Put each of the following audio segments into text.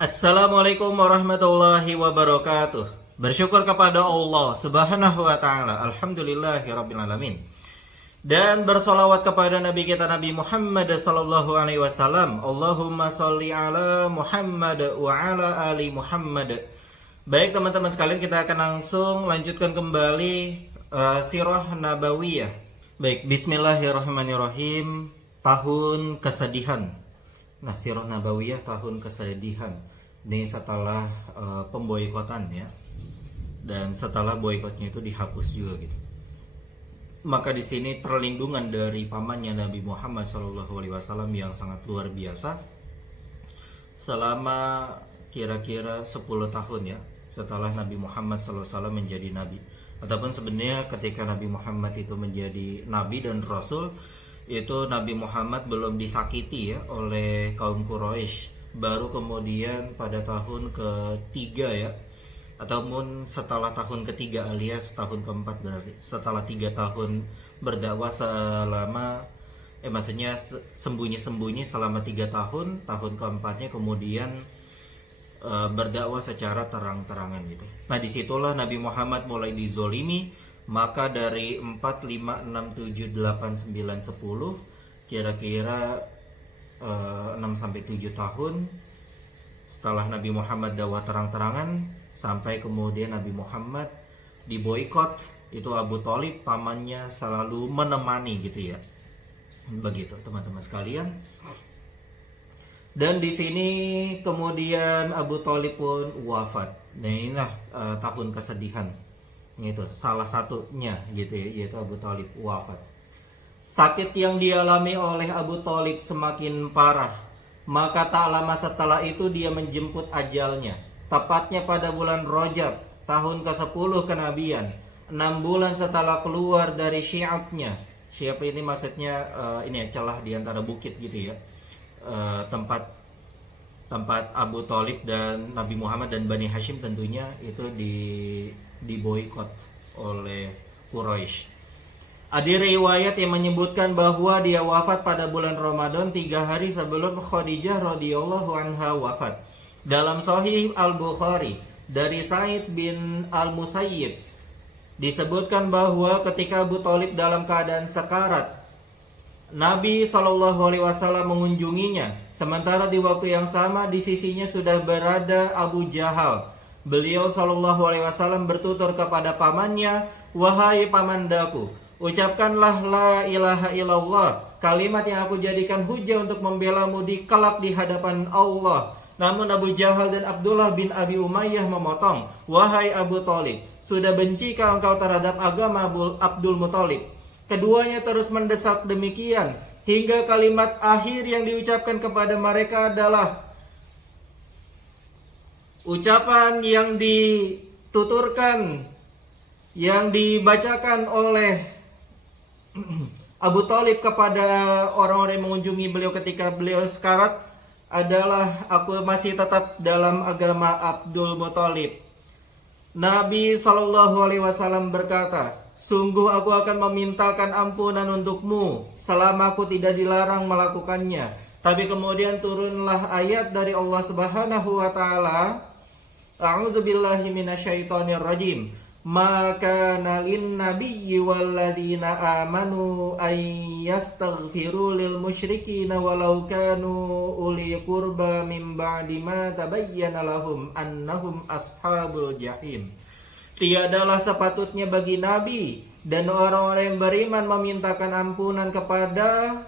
Assalamualaikum warahmatullahi wabarakatuh. Bersyukur kepada Allah Subhanahu wa taala. Alhamdulillahirabbil alamin. Dan bersolawat kepada Nabi kita Nabi Muhammad sallallahu alaihi wasallam. Allahumma sholli ala Muhammad wa ala ali Muhammad. Baik teman-teman sekalian, kita akan langsung lanjutkan kembali sirah nabawiyah. Baik, bismillahirrahmanirrahim. Tahun kesedihan. Nah, sirah nabawiyah tahun kesedihan. Ini setelah pemboikotan ya. Dan setelah boikotnya itu dihapus juga gitu. Maka di sini perlindungan dari pamannya Nabi Muhammad SAW yang sangat luar biasa selama kira-kira 10 tahun ya setelah Nabi Muhammad SAW menjadi nabi. Ataupun sebenarnya ketika Nabi Muhammad itu menjadi nabi dan rasul, itu Nabi Muhammad belum disakiti ya oleh kaum Quraisy. Baru kemudian pada tahun ketiga ya, ataupun setelah tahun ketiga alias tahun keempat, berarti setelah 3 tahun berdakwah selama maksudnya sembunyi-sembunyi selama 3 tahun, tahun keempatnya kemudian berdakwah secara terang-terangan gitu. Nah, disitulah Nabi Muhammad mulai dizolimi. Maka dari 4, 5, 6, 7, 8, 9, 10 kira-kira 6-7 tahun setelah Nabi Muhammad dakwah terang-terangan, sampai kemudian Nabi Muhammad diboikot. Itu Abu Thalib, pamannya, selalu menemani gitu ya. Begitu teman-teman sekalian. Dan di sini kemudian Abu Thalib pun wafat. Nah, inilah tahun kesedihan. Itu salah satunya gitu ya, yaitu Abu Thalib wafat. Sakit yang dialami oleh Abu Thalib semakin parah. Maka tak lama setelah itu dia menjemput ajalnya. Tepatnya pada bulan Rajab, tahun ke-10 kenabian, 6 bulan setelah keluar dari syi'abnya. Syi'ab ini maksudnya ini ya, celah di antara bukit gitu ya. Tempat Abu Thalib dan Nabi Muhammad dan Bani Hashim tentunya itu diboikot oleh Quraisy. Ada riwayat yang menyebutkan bahwa dia wafat pada bulan Ramadan 3 hari sebelum Khadijah radhiyallahu anha wafat. Dalam Sahih Al-Bukhari dari Sa'id bin Al-Musayyib disebutkan bahwa ketika Abu Thalib dalam keadaan sekarat, Nabi SAW mengunjunginya. Sementara di waktu yang sama di sisinya sudah berada Abu Jahal. Beliau SAW bertutur kepada pamannya, "Wahai pamandaku, ucapkanlah la ilaha illallah, kalimat yang aku jadikan hujah untuk membelamu di kelak di hadapan Allah." Namun Abu Jahal dan Abdullah bin Abi Umayyah memotong, "Wahai Abu Thalib, sudah bencikah engkau terhadap agama Abdul Muthalib?" Keduanya terus mendesak demikian hingga kalimat akhir yang diucapkan kepada mereka adalah ucapan yang dituturkan, yang dibacakan oleh Abu Thalib kepada orang-orang yang mengunjungi beliau ketika beliau sekarat adalah, "Aku masih tetap dalam agama Abdul Muthalib." Nabi SAW berkata, "Sungguh aku akan memintakan ampunan untukmu selama aku tidak dilarang melakukannya." Tapi kemudian turunlah ayat dari Allah Subhanahu wa taala, "A'udzu billahi minasyaitonir rajim. Ma kana lin nabiyyi wal ladzina amanu ay yastaghfiru lil musyrikeena walau kanu uli qurba min ba'di ma tabayyana lahum annahum ashabul jahim." Tiadalah sepatutnya bagi nabi dan orang-orang yang beriman memintakan ampunan kepada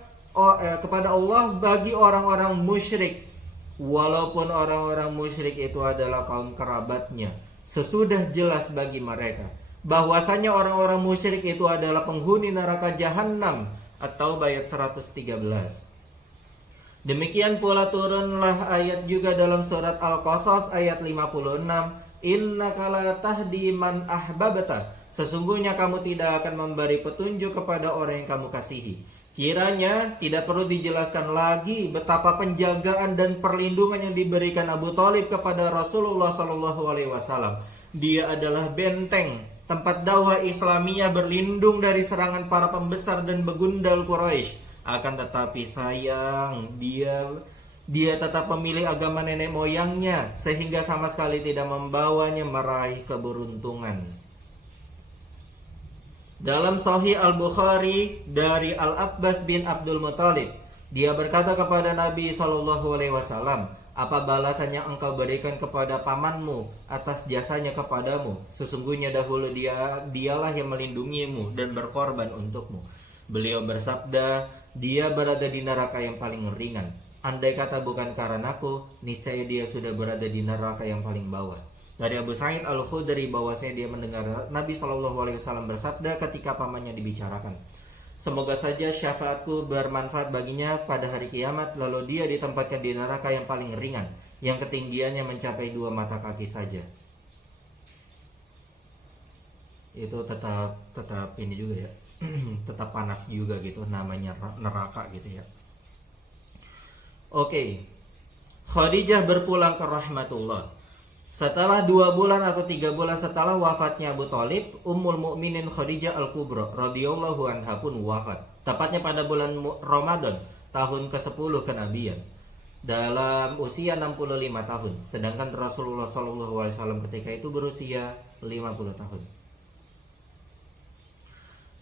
Allah bagi orang-orang musyrik, walaupun orang-orang musyrik itu adalah kaum kerabatnya. Sesudah jelas bagi mereka bahwasanya orang-orang musyrik itu adalah penghuni neraka jahanam. At-Taubah ayat 113. Demikian pula turunlah ayat juga dalam surat Al-Qasas ayat 56, "Innaka la tahdi man ahbabta." Sesungguhnya kamu tidak akan memberi petunjuk kepada orang yang kamu kasihi. Kiranya tidak perlu dijelaskan lagi betapa penjagaan dan perlindungan yang diberikan Abu Thalib kepada Rasulullah SAW. Dia adalah benteng, tempat dakwah Islamiyah berlindung dari serangan para pembesar dan begundal Quraisy. Akan tetapi sayang, dia Dia tetap memilih agama nenek moyangnya sehingga sama sekali tidak membawanya meraih keberuntungan. Dalam Sahih Al-Bukhari dari Al-Abbas bin Abdul Muthalib, dia berkata kepada Nabi SAW, apa balasan yang engkau berikan kepada pamanmu atas jasanya kepadamu? Sesungguhnya dahulu dialah yang melindungimu dan berkorban untukmu. Beliau bersabda, dia berada di neraka yang paling ringan. Andai kata bukan karena aku, niscaya dia sudah berada di neraka yang paling bawah. Dari Abu Sa'id Al-Khudri bahwasanya dia mendengar Nabi SAW bersabda ketika pamannya dibicarakan, semoga saja syafaatku bermanfaat baginya pada hari kiamat, lalu dia ditempatkan di neraka yang paling ringan, yang ketinggiannya mencapai 2 mata kaki saja. Itu tetap ini juga ya, tetap panas juga gitu, namanya neraka gitu ya. Oke, Khadijah berpulang ke rahmatullah. Setelah 2 bulan atau 3 bulan setelah wafatnya Abu Thalib, Ummul Mukminin Khadijah Al-Kubra radhiyallahu anha pun wafat. Tepatnya pada bulan Ramadan tahun ke-10 kenabian, dalam usia 65 tahun. Sedangkan Rasulullah SAW ketika itu berusia 50 tahun.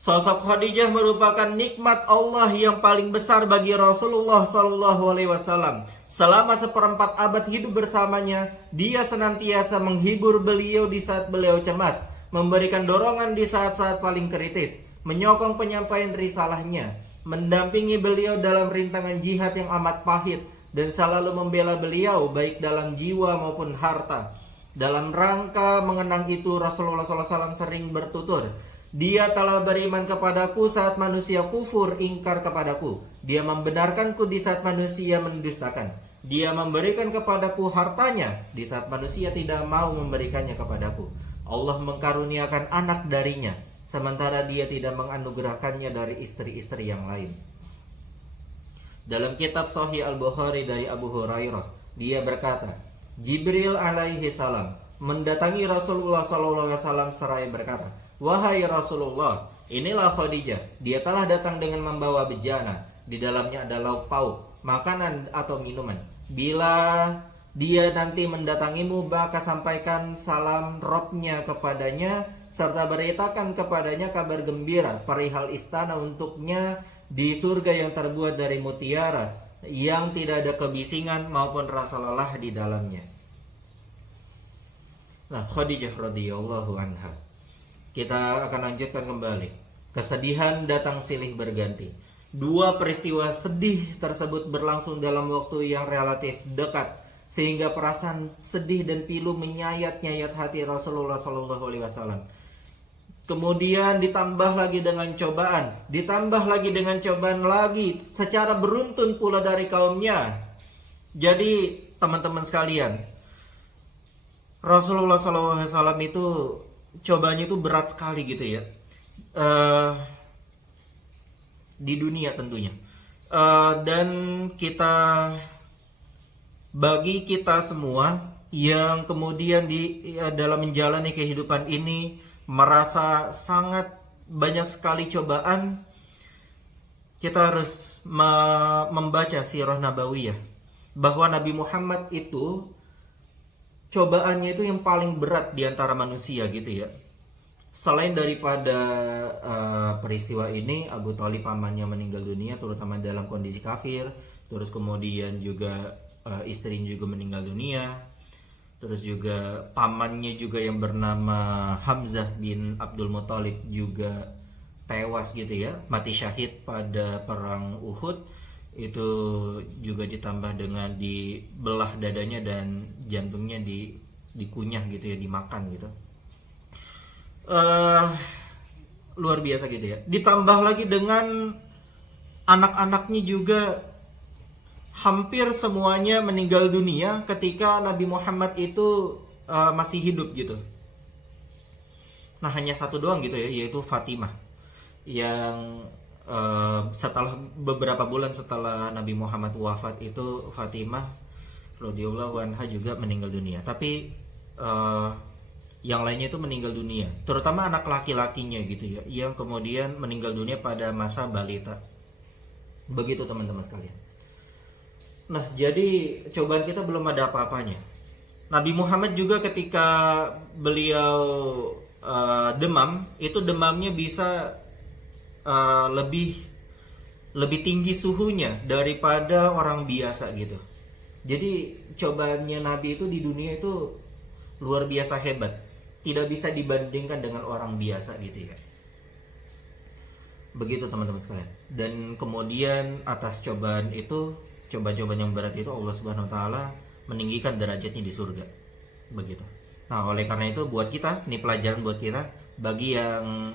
Sosok Khadijah merupakan nikmat Allah yang paling besar bagi Rasulullah SAW. Selama 1/4 abad hidup bersamanya, dia senantiasa menghibur beliau di saat beliau cemas, memberikan dorongan di saat-saat paling kritis, menyokong penyampaian risalahnya, mendampingi beliau dalam rintangan jihad yang amat pahit, dan selalu membela beliau baik dalam jiwa maupun harta. Dalam rangka mengenang itu, Rasulullah SAW sering bertutur, dia telah beriman kepadaku saat manusia kufur ingkar kepadaku. Dia membenarkanku di saat manusia mendustakan. Dia memberikan kepadaku hartanya di saat manusia tidak mau memberikannya kepadaku. Allah mengkaruniakan anak darinya, sementara dia tidak menganugerahkannya dari istri-istri yang lain. Dalam kitab Sahih Al-Bukhari dari Abu Hurairah, dia berkata, Jibril alaihi salam mendatangi Rasulullah SAW seraya berkata, wahai Rasulullah, inilah Khadijah. Dia telah datang dengan membawa bejana. Di dalamnya ada lauk pauk, makanan atau minuman. Bila dia nanti mendatangimu, maka sampaikan salam Robnya kepadanya, serta beritakan kepadanya kabar gembira perihal istana untuknya di surga yang terbuat dari mutiara, yang tidak ada kebisingan maupun rasa lelah di dalamnya. Nah, Khadijah radhiyallahu anha. Kita akan lanjutkan kembali. Kesedihan datang silih berganti. 2 peristiwa sedih tersebut berlangsung dalam waktu yang relatif dekat, sehingga perasaan sedih dan pilu menyayat-nyayat hati Rasulullah SAW. Kemudian ditambah lagi dengan cobaan lagi secara beruntun pula dari kaumnya. Jadi teman-teman sekalian, Rasulullah SAW itu cobanya itu berat sekali gitu ya, di dunia tentunya, dan bagi kita semua yang kemudian dalam menjalani kehidupan ini merasa sangat banyak sekali cobaan, kita harus membaca sirah nabawiyah bahwa Nabi Muhammad itu cobaannya itu yang paling berat di antara manusia gitu ya. Selain daripada peristiwa ini, Abu Thalib pamannya meninggal dunia terutama dalam kondisi kafir. Terus kemudian juga istrinya juga meninggal dunia. Terus juga pamannya juga yang bernama Hamzah bin Abdul Muthalib juga tewas gitu ya, mati syahid pada perang Uhud. Itu juga ditambah dengan dibelah dadanya dan jantungnya dikunyah gitu ya, dimakan gitu. Luar biasa gitu ya. Ditambah lagi dengan anak-anaknya juga hampir semuanya meninggal dunia ketika Nabi Muhammad itu masih hidup gitu. Nah, hanya satu doang gitu ya, yaitu Fatimah, yang setelah beberapa bulan setelah Nabi Muhammad wafat itu Fatimah radhiyallahu anha juga meninggal dunia. Tapi yang lainnya itu meninggal dunia, terutama anak laki-lakinya gitu ya, yang kemudian meninggal dunia pada masa balita. Begitu teman-teman sekalian. Nah, jadi cobaan kita belum ada apa-apanya. Nabi Muhammad juga ketika beliau demam, itu demamnya bisa lebih tinggi suhunya daripada orang biasa gitu. Jadi cobaannya Nabi itu di dunia itu luar biasa hebat, tidak bisa dibandingkan dengan orang biasa gitu ya. Begitu teman-teman sekalian. Dan kemudian atas cobaan itu, cobaan-cobaan yang berat itu, Allah Subhanahu wa taala meninggikan derajatnya di surga. Begitu. Nah, oleh karena itu buat kita, ini pelajaran buat kita bagi yang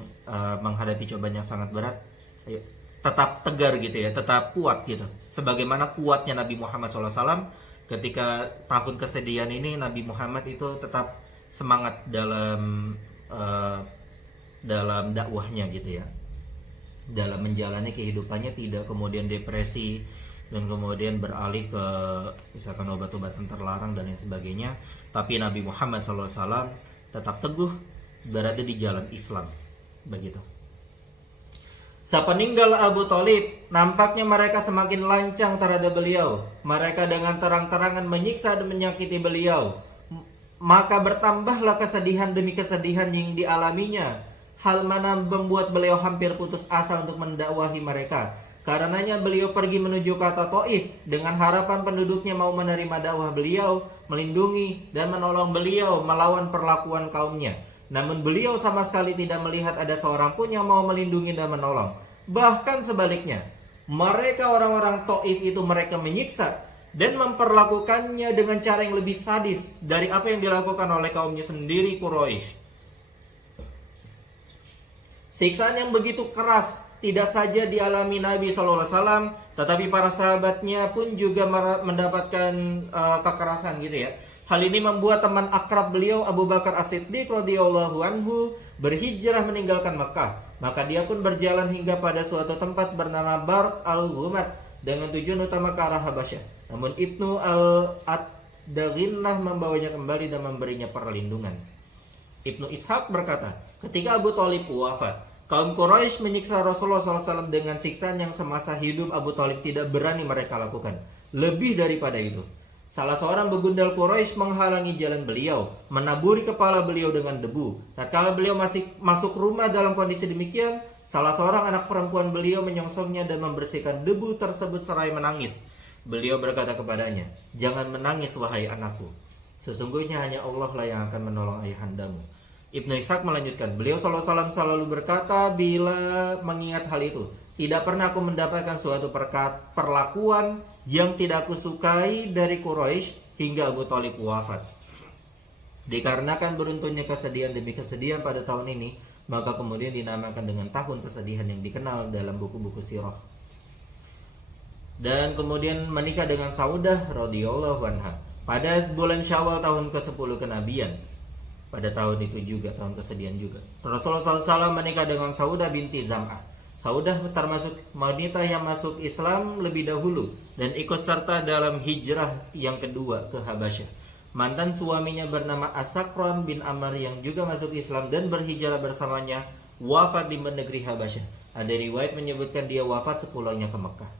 menghadapi cobaan yang sangat berat, ayo tetap tegar gitu ya, tetap kuat gitu. Sebagaimana kuatnya Nabi Muhammad SAW ketika tahun kesedihan ini, Nabi Muhammad itu tetap semangat dalam dakwahnya gitu ya, dalam menjalani kehidupannya, tidak kemudian depresi dan kemudian beralih ke misalkan obat-obatan terlarang dan lain sebagainya. Tapi Nabi Muhammad SAW tetap teguh berada di jalan Islam. Begitu. Sepeninggal Abu Thalib, nampaknya mereka semakin lancang terhadap beliau. Mereka dengan terang-terangan menyiksa dan menyakiti beliau. Maka bertambahlah kesedihan demi kesedihan yang dialaminya. Hal mana membuat beliau hampir putus asa untuk mendakwahi mereka. Karenanya beliau pergi menuju kota Taif dengan harapan penduduknya mau menerima dakwah beliau, melindungi dan menolong beliau melawan perlakuan kaumnya. Namun beliau sama sekali tidak melihat ada seorang pun yang mau melindungi dan menolong. Bahkan sebaliknya, mereka orang-orang Taif itu mereka menyiksa dan memperlakukannya dengan cara yang lebih sadis dari apa yang dilakukan oleh kaumnya sendiri, Quraisy. Siksaan yang begitu keras tidak saja dialami Nabi SAW, tetapi para sahabatnya pun juga mendapatkan kekerasan gitu ya. Hal ini membuat teman akrab beliau Abu Bakar As-Siddiq radhiyallahu anhu berhijrah meninggalkan Mekah. Maka dia pun berjalan hingga pada suatu tempat bernama Bar al-Ghumat dengan tujuan utama ke arah Habasyah. Namun Ibnu al-Ad-Daghinnah membawanya kembali dan memberinya perlindungan. Ibnu Ishaq berkata, ketika Abu Thalib wafat, kaum Quraisy menyiksa Rasulullah SAW dengan siksaan yang semasa hidup Abu Thalib tidak berani mereka lakukan. Lebih daripada itu, salah seorang begundal Quraisy menghalangi jalan beliau, menaburi kepala beliau dengan debu. Tatkala beliau masih masuk rumah dalam kondisi demikian, salah seorang anak perempuan beliau menyongsongnya dan membersihkan debu tersebut seraya menangis. Beliau berkata kepadanya, "Jangan menangis wahai anakku. Sesungguhnya hanya Allah lah yang akan menolong ayahandamu." Ibnu Ishaq melanjutkan, beliau SAW selalu berkata bila mengingat hal itu, tidak pernah aku mendapatkan suatu perlakuan yang tidak aku sukai dari Quraisy hingga Abu Thalib wafat. Dikarenakan beruntunnya kesedihan demi kesedihan pada tahun ini, maka kemudian dinamakan dengan tahun kesedihan yang dikenal dalam buku-buku sirah. Dan kemudian menikah dengan Saudah radhiyallahu anha pada bulan Syawal tahun ke-10 kenabian. Pada tahun itu juga, tahun kesedihan juga, Rasulullah SAW menikah dengan Saudah binti Zam'ah. Saudah termasuk wanita yang masuk Islam lebih dahulu dan ikut serta dalam hijrah yang kedua ke Habasyah. Mantan suaminya bernama As-Sakran bin Amr yang juga masuk Islam dan berhijrah bersamanya wafat di negeri Habasyah. Ada riwayat menyebutkan dia wafat sepulangnya ke Mekah.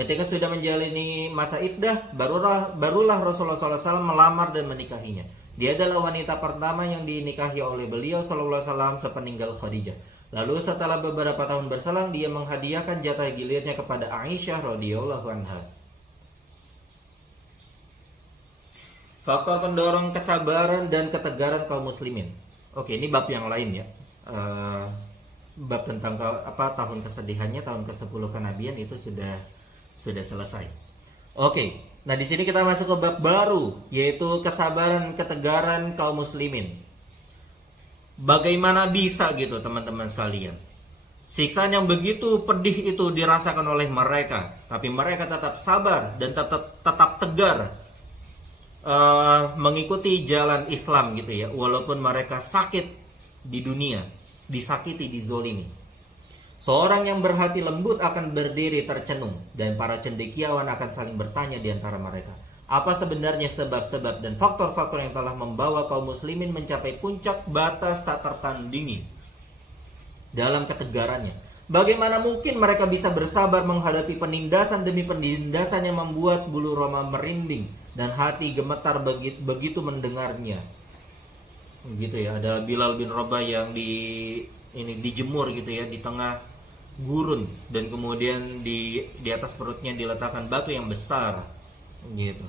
Ketika sudah menjalani masa iddah, barulah Rasulullah SAW melamar dan menikahinya. Dia adalah wanita pertama yang dinikahi oleh beliau SAW sepeninggal Khadijah. Lalu setelah beberapa tahun berselang, dia menghadiahkan jatah gilirnya kepada Aisyah radhiyallahu anha. Faktor pendorong kesabaran dan ketegaran kaum muslimin. Oke, ini bab yang lain ya. Bab tentang tahun kesedihannya, tahun ke-10 kenabian itu sudah selesai. Oke, nah di sini kita masuk ke bab baru, yaitu kesabaran ketegaran kaum muslimin. Bagaimana bisa gitu teman-teman sekalian, siksaan yang begitu pedih itu dirasakan oleh mereka, tapi mereka tetap sabar dan tetap tegar mengikuti jalan Islam gitu ya, walaupun mereka sakit di dunia, disakiti, dizolimi. Seorang yang berhati lembut akan berdiri tercenung, dan para cendekiawan akan saling bertanya di antara mereka, apa sebenarnya sebab-sebab dan faktor-faktor yang telah membawa kaum muslimin mencapai puncak batas tak tertandingi dalam ketegarannya. Bagaimana mungkin mereka bisa bersabar menghadapi penindasan demi penindasan yang membuat bulu roma merinding dan hati gemetar begitu mendengarnya. Gitu ya, ada Bilal bin Rabah yang dijemur gitu ya di tengah gurun, dan kemudian di atas perutnya diletakkan batu yang besar gitu.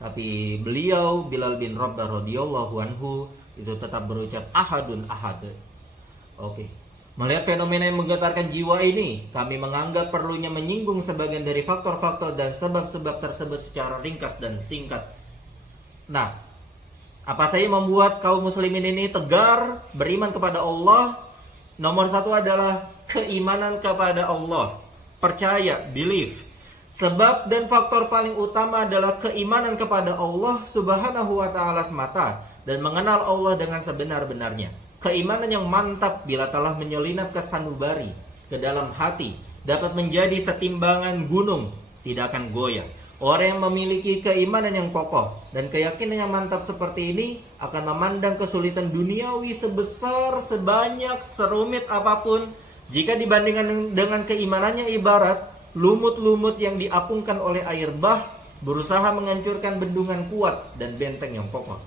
Tapi beliau Bilal bin Rabah radhiyallahu anhu itu tetap berucap ahadun ahad. Oke. Melihat fenomena yang menggetarkan jiwa ini, kami menganggap perlunya menyinggung sebagian dari faktor-faktor dan sebab-sebab tersebut secara ringkas dan singkat. Nah, apa saja membuat kaum muslimin ini tegar beriman kepada Allah? Nomor satu adalah keimanan kepada Allah. Percaya, belief. Sebab dan faktor paling utama adalah keimanan kepada Allah subhanahu wa ta'ala semata, dan mengenal Allah dengan sebenar-benarnya. Keimanan yang mantap bila telah menyelinap ke sanubari, ke dalam hati, dapat menjadi setimbangan gunung, tidak akan goyah. Orang yang memiliki keimanan yang kokoh dan keyakinan yang mantap seperti ini akan memandang kesulitan duniawi sebesar, sebanyak, serumit apapun, jika dibandingkan dengan keimanannya ibarat lumut-lumut yang diapungkan oleh air bah, berusaha menghancurkan bendungan kuat dan benteng yang kokoh.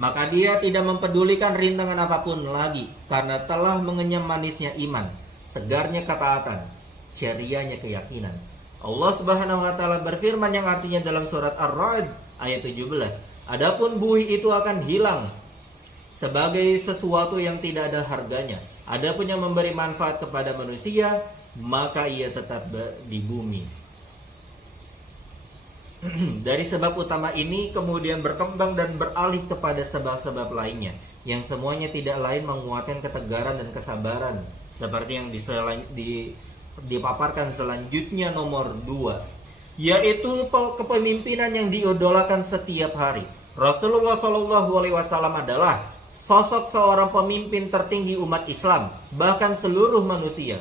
Maka dia tidak mempedulikan rintangan apapun lagi, karena telah mengenyam manisnya iman, segarnya ketaatan, cerianya keyakinan. Allah subhanahu wa ta'ala berfirman yang artinya dalam surat Ar-Ra'd ayat 17, adapun buih itu akan hilang sebagai sesuatu yang tidak ada harganya. Adapun yang memberi manfaat kepada manusia, maka ia tetap di bumi. Dari sebab utama ini kemudian berkembang dan beralih kepada sebab-sebab lainnya, yang semuanya tidak lain menguatkan ketegaran dan kesabaran, seperti yang dipaparkan selanjutnya nomor 2, yaitu kepemimpinan yang diidolakan setiap hari. Rasulullah SAW adalah sosok seorang pemimpin tertinggi umat Islam, bahkan seluruh manusia.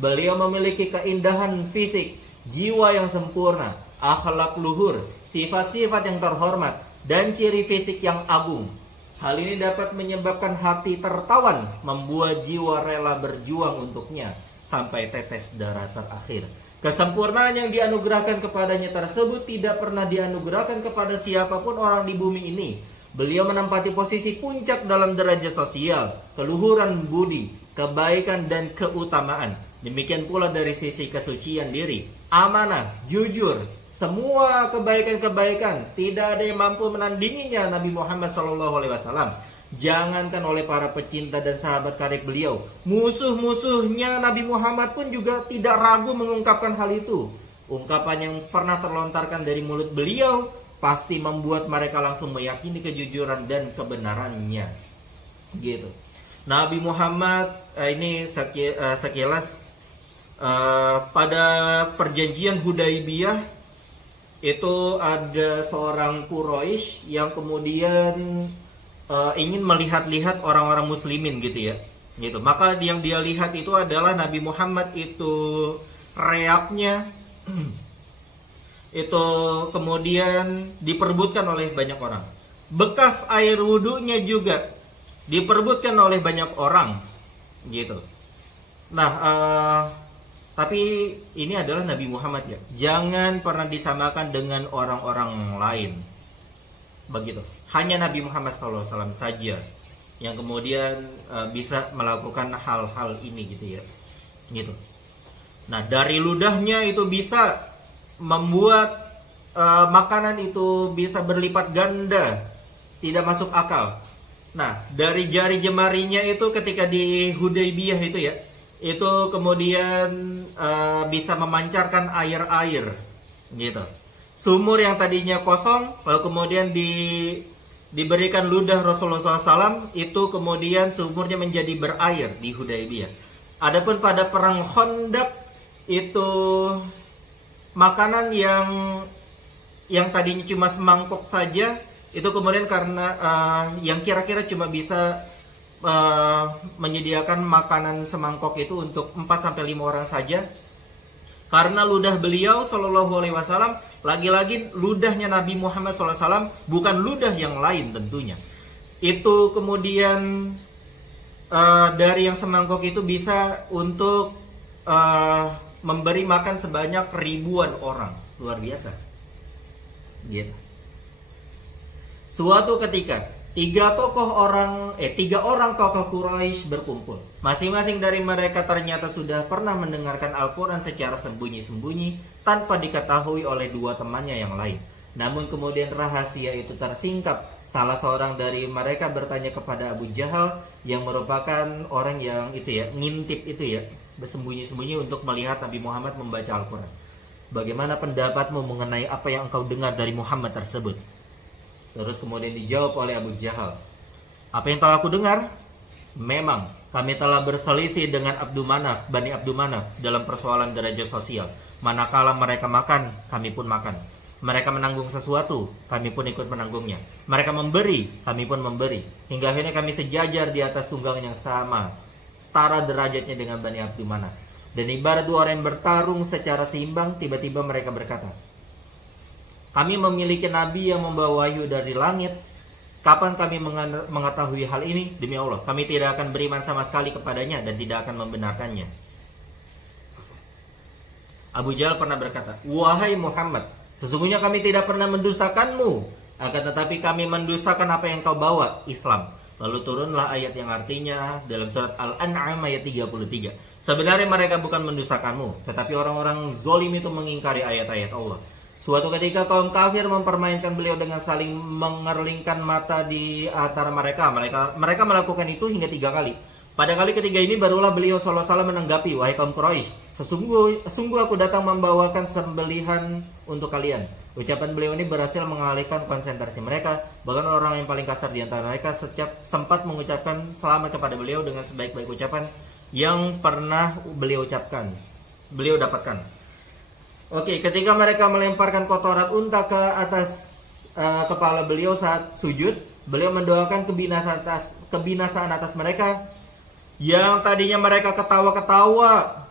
Beliau memiliki keindahan fisik, jiwa yang sempurna, akhlak luhur, sifat-sifat yang terhormat, dan ciri fisik yang agung. Hal ini dapat menyebabkan hati tertawan, membuat jiwa rela berjuang untuknya sampai tetes darah terakhir. Kesempurnaan yang dianugerahkan kepadanya tersebut tidak pernah dianugerahkan kepada siapapun orang di bumi ini. Beliau menempati posisi puncak dalam derajat sosial, keluhuran budi, kebaikan, dan keutamaan. Demikian pula dari sisi kesucian diri, amanah, jujur, semua kebaikan-kebaikan, tidak ada yang mampu menandinginya Nabi Muhammad SAW. Jangankan oleh para pecinta dan sahabat karib beliau, musuh-musuhnya Nabi Muhammad pun juga tidak ragu mengungkapkan hal itu. Ungkapan yang pernah terlontarkan dari mulut beliau pasti membuat mereka langsung meyakini kejujuran dan kebenarannya. Gitu. Nabi Muhammad ini sekilas pada perjanjian Hudaibiyah itu ada seorang Quraisy yang kemudian ingin melihat-lihat orang-orang muslimin gitu ya. Gitu. Maka yang dia lihat itu adalah Nabi Muhammad itu reaknya itu kemudian diperebutkan oleh banyak orang. Bekas air wudhunya juga diperebutkan oleh banyak orang gitu. Nah, tapi ini adalah Nabi Muhammad ya. Jangan pernah disamakan dengan orang-orang lain. Begitu. Hanya Nabi Muhammad SAW saja yang kemudian bisa melakukan hal-hal ini gitu ya. Gitu. Nah, dari ludahnya itu bisa membuat makanan itu bisa berlipat ganda, tidak masuk akal. Nah, dari jari jemarinya itu ketika di Hudaibiyah itu ya, itu kemudian bisa memancarkan air-air gitu. Sumur yang tadinya kosong lalu kemudian diberikan ludah Rasulullah SAW, itu kemudian sumurnya menjadi berair di Hudaibiyah. Adapun pada perang Khandaq itu makanan yang tadinya cuma semangkok saja, itu kemudian karena yang kira-kira cuma bisa menyediakan makanan semangkok itu untuk 4-5 orang saja, karena ludah beliau Shallallahu Alaihi Wasallam, lagi-lagi ludahnya Nabi Muhammad SAW, bukan ludah yang lain tentunya. Itu kemudian dari yang semangkok itu bisa untuk eh, memberi makan sebanyak ribuan orang. Luar biasa. Gitu. Suatu ketika tiga orang tokoh Quraisy berkumpul. Masing-masing dari mereka ternyata sudah pernah mendengarkan Al-Quran secara sembunyi-sembunyi tanpa diketahui oleh dua temannya yang lain. Namun kemudian rahasia itu tersingkap. Salah seorang dari mereka bertanya kepada Abu Jahal yang merupakan orang yang itu ya, ngintip itu ya, bersembunyi-sembunyi untuk melihat Nabi Muhammad membaca Al-Quran. Bagaimana pendapatmu mengenai apa yang engkau dengar dari Muhammad tersebut? Terus kemudian dijawab oleh Abu Jahal, apa yang telah aku dengar? Memang kami telah berselisih dengan Bani Abdul Manaf dalam persoalan derajat sosial. Manakala mereka makan, kami pun makan. Mereka menanggung sesuatu, kami pun ikut menanggungnya. Mereka memberi, kami pun memberi. Hingga akhirnya kami sejajar di atas tunggangan yang sama, setara derajatnya dengan Bani Abdul Manaf. Dan ibarat dua orang yang bertarung secara seimbang, tiba-tiba mereka berkata, kami memiliki nabi yang membawa wahyu dari langit. Kapan kami mengetahui hal ini? Demi Allah, kami tidak akan beriman sama sekali kepadanya dan tidak akan membenarkannya. Abu Jahal pernah berkata, wahai Muhammad, sesungguhnya kami tidak pernah mendustakanmu, akan tetapi kami mendustakan apa yang kau bawa, Islam. Lalu turunlah ayat yang artinya dalam surat Al-An'am ayat 33. Sebenarnya mereka bukan mendustakanmu, tetapi orang-orang zolim itu mengingkari ayat-ayat Allah. Suatu ketika kaum kafir mempermainkan beliau dengan saling mengerlingkan mata di antara mereka. Mereka melakukan itu hingga 3 kali. Pada kali ketiga ini barulah beliau SAW menanggapi, wahai kaum Quraisy, sungguh aku datang membawakan sembelihan untuk kalian. Ucapan beliau ini berhasil mengalihkan konsentrasi mereka. Bahkan orang yang paling kasar di antara mereka sempat mengucapkan selamat kepada beliau dengan sebaik-baik ucapan yang pernah beliau dapatkan. Oke, ketika mereka melemparkan kotoran unta ke atas kepala beliau saat sujud, beliau mendoakan kebinasaan atas mereka. Yang tadinya mereka ketawa-ketawa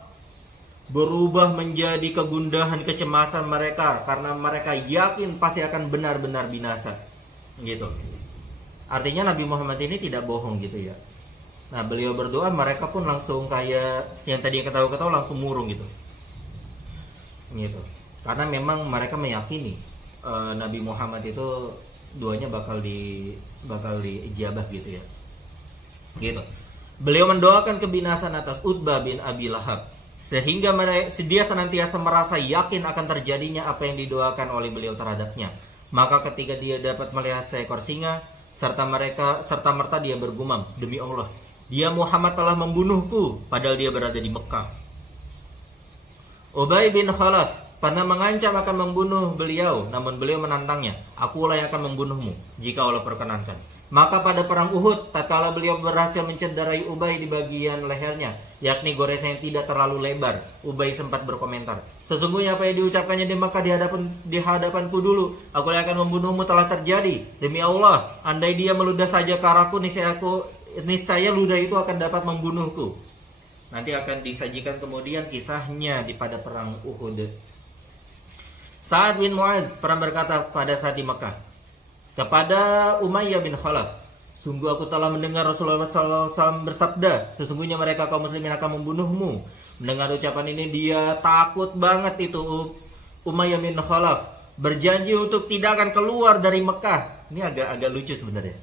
berubah menjadi kegundahan, kecemasan mereka karena mereka yakin pasti akan benar-benar binasa. Gitu. Artinya Nabi Muhammad ini tidak bohong gitu ya. Nah, beliau berdoa, mereka pun langsung kayak yang tadinya ketawa-ketawa langsung murung gitu. Gitu. Karena memang mereka meyakini Nabi Muhammad itu doanya bakal diijabah gitu ya. Gitu. Beliau mendoakan kebinasaan atas Utbah bin Abi Lahab sehingga dia senantiasa merasa yakin akan terjadinya apa yang didoakan oleh beliau terhadapnya. Maka ketika dia dapat melihat seekor singa serta merta dia bergumam, demi Allah, dia Muhammad telah membunuhku padahal dia berada di Mekah. Ubay bin Khalaf pernah mengancam akan membunuh beliau, namun beliau menantangnya, akulah yang akan membunuhmu jika Allah perkenankan. Maka pada perang Uhud, tatkala beliau berhasil mencederai Ubay di bagian lehernya, yakni goresan yang tidak terlalu lebar, Ubay sempat berkomentar, sesungguhnya apa yang diucapkannya di Makkah di hadapanku dulu, aku yang akan membunuhmu telah terjadi. Demi Allah, andai dia meludah saja ke arahku, niscaya ludah itu akan dapat membunuhku. Nanti akan disajikan kemudian kisahnya pada perang Uhud. Sa'ad bin Mu'az pernah berkata pada saat di Mekah kepada Umayyah bin Khalaf, sungguh aku telah mendengar Rasulullah SAW bersabda, sesungguhnya mereka kaum muslimin akan membunuhmu. Mendengar ucapan ini dia takut banget itu Umayyah bin Khalaf, berjanji untuk tidak akan keluar dari Mekah. Ini agak lucu sebenarnya.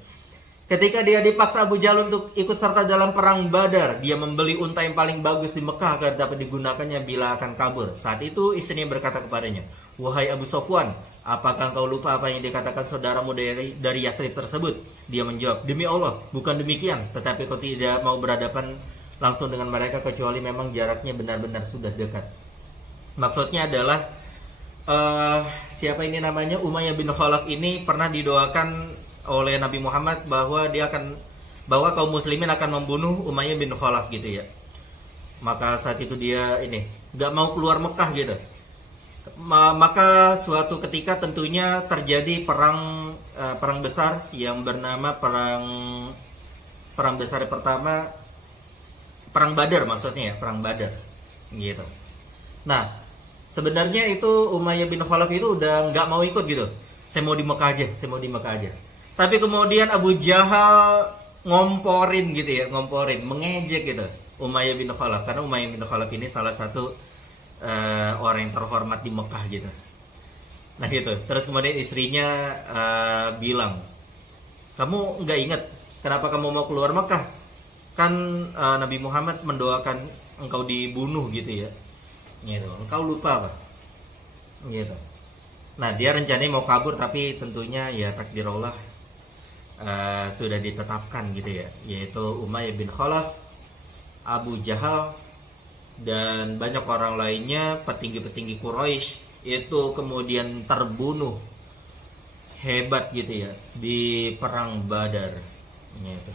Ketika dia dipaksa Abu Jahal untuk ikut serta dalam perang Badar, dia membeli unta yang paling bagus di Mekah agar dapat digunakannya bila akan kabur. Saat itu istrinya berkata kepadanya, wahai Abu Sofwan, apakah kau lupa apa yang dikatakan saudaramu dari Yathrib tersebut? Dia menjawab, demi Allah, bukan demikian, tetapi kau tidak mau berhadapan langsung dengan mereka kecuali memang jaraknya benar-benar sudah dekat. Maksudnya adalah siapa ini namanya, Umayyah bin Khalaf ini pernah didoakan oleh Nabi Muhammad bahwa kaum muslimin akan membunuh Umayyah bin Khalaf gitu ya. Maka saat itu dia nggak mau keluar Mekah gitu. Maka suatu ketika tentunya terjadi perang besar yang bernama perang besar pertama, perang Badar maksudnya ya, perang Badar gitu. Nah, sebenarnya itu Umayyah bin Khalaf itu udah nggak mau ikut gitu. Saya mau di Mekah aja. Tapi kemudian Abu Jahal ngomporin gitu ya, ngomporin, mengejek gitu Umayyah bin Khalaf, karena Umayyah bin Khalaf ini salah satu orang yang terhormat di Mekah gitu. Nah gitu. Terus kemudian istrinya bilang, kamu nggak ingat kenapa kamu mau keluar Mekah? Kan Nabi Muhammad mendoakan engkau dibunuh gitu ya. Gitu. Engkau lupa apa? Gitu. Nah dia rencananya mau kabur, tapi tentunya ya takdir Allah sudah ditetapkan gitu ya, yaitu Umayyah bin Khalaf, Abu Jahal, dan banyak orang lainnya, petinggi-petinggi Quraisy itu kemudian terbunuh hebat gitu ya di perang Badar gitu.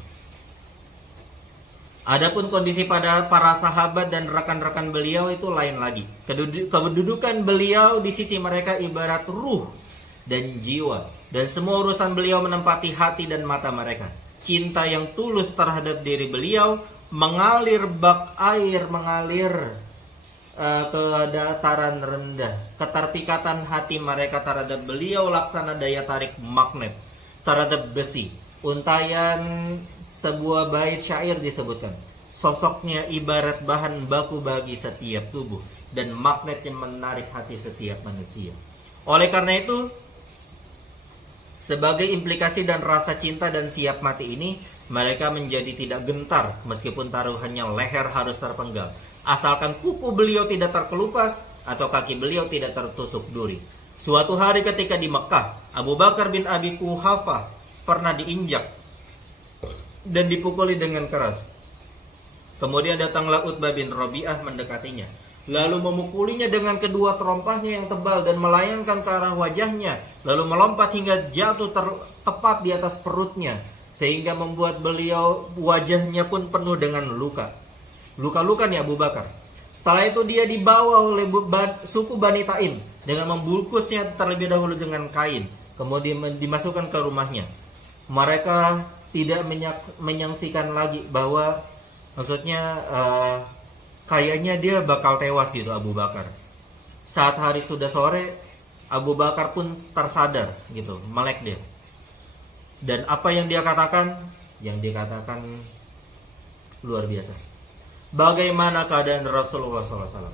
Adapun kondisi pada para sahabat dan rekan-rekan beliau itu lain lagi. Kedudukan beliau di sisi mereka ibarat ruh dan jiwa, dan semua urusan beliau menempati hati dan mata mereka. Cinta yang tulus terhadap diri beliau mengalir bak air mengalir ke dataran rendah. Keterpikatan hati mereka terhadap beliau laksana daya tarik magnet terhadap besi. Untayan sebuah bait syair disebutkan, sosoknya ibarat bahan baku bagi setiap tubuh dan magnet yang menarik hati setiap manusia. Oleh karena itu, sebagai implikasi dan rasa cinta dan siap mati ini, mereka menjadi tidak gentar meskipun taruhannya leher harus terpenggal, asalkan kuku beliau tidak terkelupas atau kaki beliau tidak tertusuk duri. Suatu hari ketika di Mekah, Abu Bakar bin Abi Quhafah pernah diinjak dan dipukuli dengan keras. Kemudian datanglah Utbah bin Rabi'ah mendekatinya, lalu memukulinya dengan kedua terompahnya yang tebal dan melayangkan ke arah wajahnya, lalu melompat hingga jatuh tepat di atas perutnya, sehingga membuat beliau wajahnya pun penuh dengan luka. Luka-luka nih Abu Bakar. Setelah itu dia dibawa oleh suku Bani Taim dengan membungkusnya terlebih dahulu dengan kain, kemudian dimasukkan ke rumahnya. Mereka tidak menyaksikan lagi bahwa maksudnya kayaknya dia bakal tewas gitu Abu Bakar. Saat hari sudah sore, Abu Bakar pun tersadar gitu, melek dia. Dan apa yang dia katakan? Yang dia katakan luar biasa. Bagaimana keadaan Rasulullah SAW?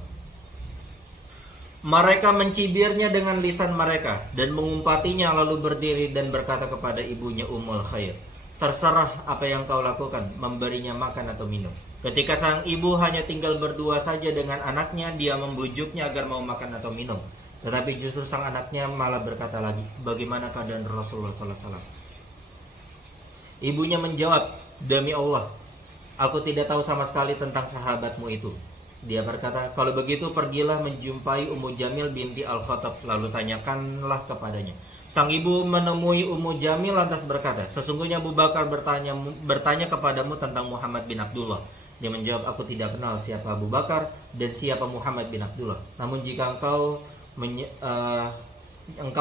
Mereka mencibirnya dengan lisan mereka dan mengumpatinya, lalu berdiri dan berkata kepada ibunya Ummul Khair, terserah apa yang kau lakukan, memberinya makan atau minum. Ketika sang ibu hanya tinggal berdua saja dengan anaknya, dia membujuknya agar mau makan atau minum. Tetapi justru sang anaknya malah berkata lagi, bagaimana keadaan Rasulullah SAW? Ibunya menjawab, demi Allah, aku tidak tahu sama sekali tentang sahabatmu itu. Dia berkata, kalau begitu pergilah menjumpai Ummu Jamil binti Al-Khattab, lalu tanyakanlah kepadanya. Sang ibu menemui Ummu Jamil lantas berkata, sesungguhnya Abu Bakar bertanya kepadamu tentang Muhammad bin Abdullah. Dia menjawab, aku tidak kenal siapa Abu Bakar dan siapa Muhammad bin Abdullah. Namun jika engkau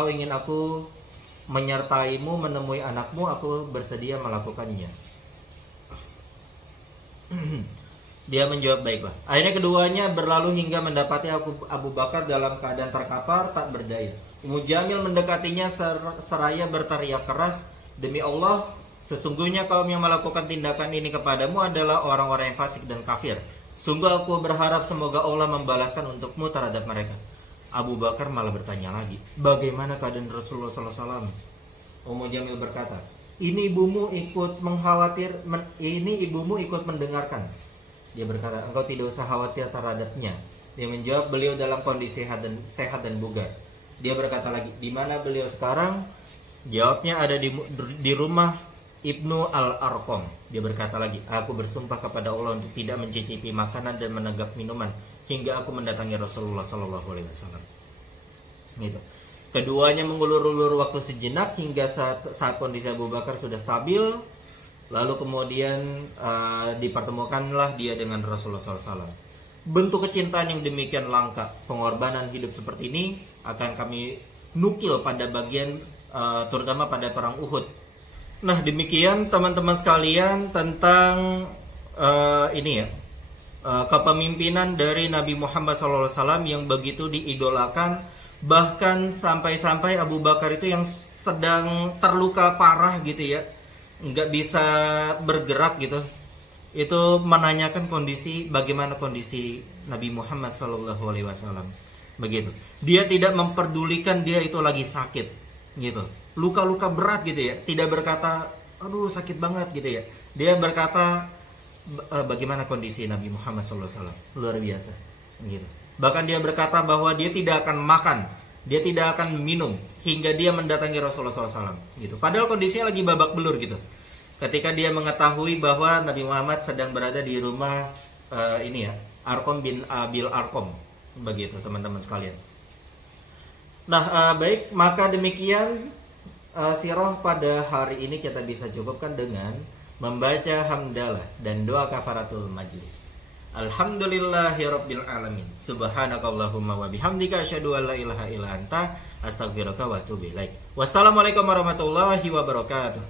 ingin aku menyertaimu menemui anakmu, aku bersedia melakukannya. Dia menjawab, baiklah. Akhirnya keduanya berlalu hingga mendapati Abu Bakar dalam keadaan terkapar tak berdaya. Ummu Jamil mendekatinya seraya berteriak keras, demi Allah, sesungguhnya kaum yang melakukan tindakan ini kepadamu adalah orang-orang yang fasik dan kafir. Sungguh aku berharap semoga Allah membalaskan untukmu terhadap mereka. Abu Bakar malah bertanya lagi, bagaimana keadaan Rasulullah SAW? Ummu Jamil berkata, ini ibumu ikut mendengarkan. Dia berkata, engkau tidak usah khawatir terhadapnya. Dia menjawab, beliau dalam kondisi sehat dan bugar. Dia berkata lagi, di mana beliau sekarang? Jawabnya, ada di rumah Ibnu Al-Arqam. Dia berkata lagi, aku bersumpah kepada Allah untuk tidak mencicipi makanan dan menegak minuman hingga aku mendatangi Rasulullah SAW. Gitu. Keduanya mengulur-ulur waktu sejenak hingga saat kondisi Abu Bakar sudah stabil. Lalu kemudian dipertemukanlah dia dengan Rasulullah SAW. Bentuk kecintaan yang demikian langka, pengorbanan hidup seperti ini akan kami nukil pada bagian terutama pada perang Uhud. Nah demikian teman-teman sekalian tentang kepemimpinan dari Nabi Muhammad SAW yang begitu diidolakan. Bahkan sampai-sampai Abu Bakar itu yang sedang terluka parah gitu ya, nggak bisa bergerak gitu, itu menanyakan bagaimana kondisi Nabi Muhammad SAW. Begitu. Dia tidak memperdulikan dia itu lagi sakit gitu, luka-luka berat gitu ya. Tidak berkata, aduh sakit banget gitu ya. Dia berkata bagaimana kondisi Nabi Muhammad SAW. Luar biasa gitu. Bahkan dia berkata bahwa dia tidak akan makan, dia tidak akan minum hingga dia mendatangi Rasulullah SAW gitu. Padahal kondisinya lagi babak belur gitu. Ketika dia mengetahui bahwa Nabi Muhammad sedang berada di rumah Arqam bin Abil Arqam, begitu teman-teman sekalian. Nah, baik, maka demikian sirah pada hari ini kita bisa cukupkan dengan membaca hamdalah dan doa kafaratul majlis. Alhamdulillahirabbil alamin. Subhanakallahumma wa bihamdika asyhadu an la ilaha illa anta astaghfiruka wa atubu ilaik. Wassalamualaikum warahmatullahi wabarakatuh.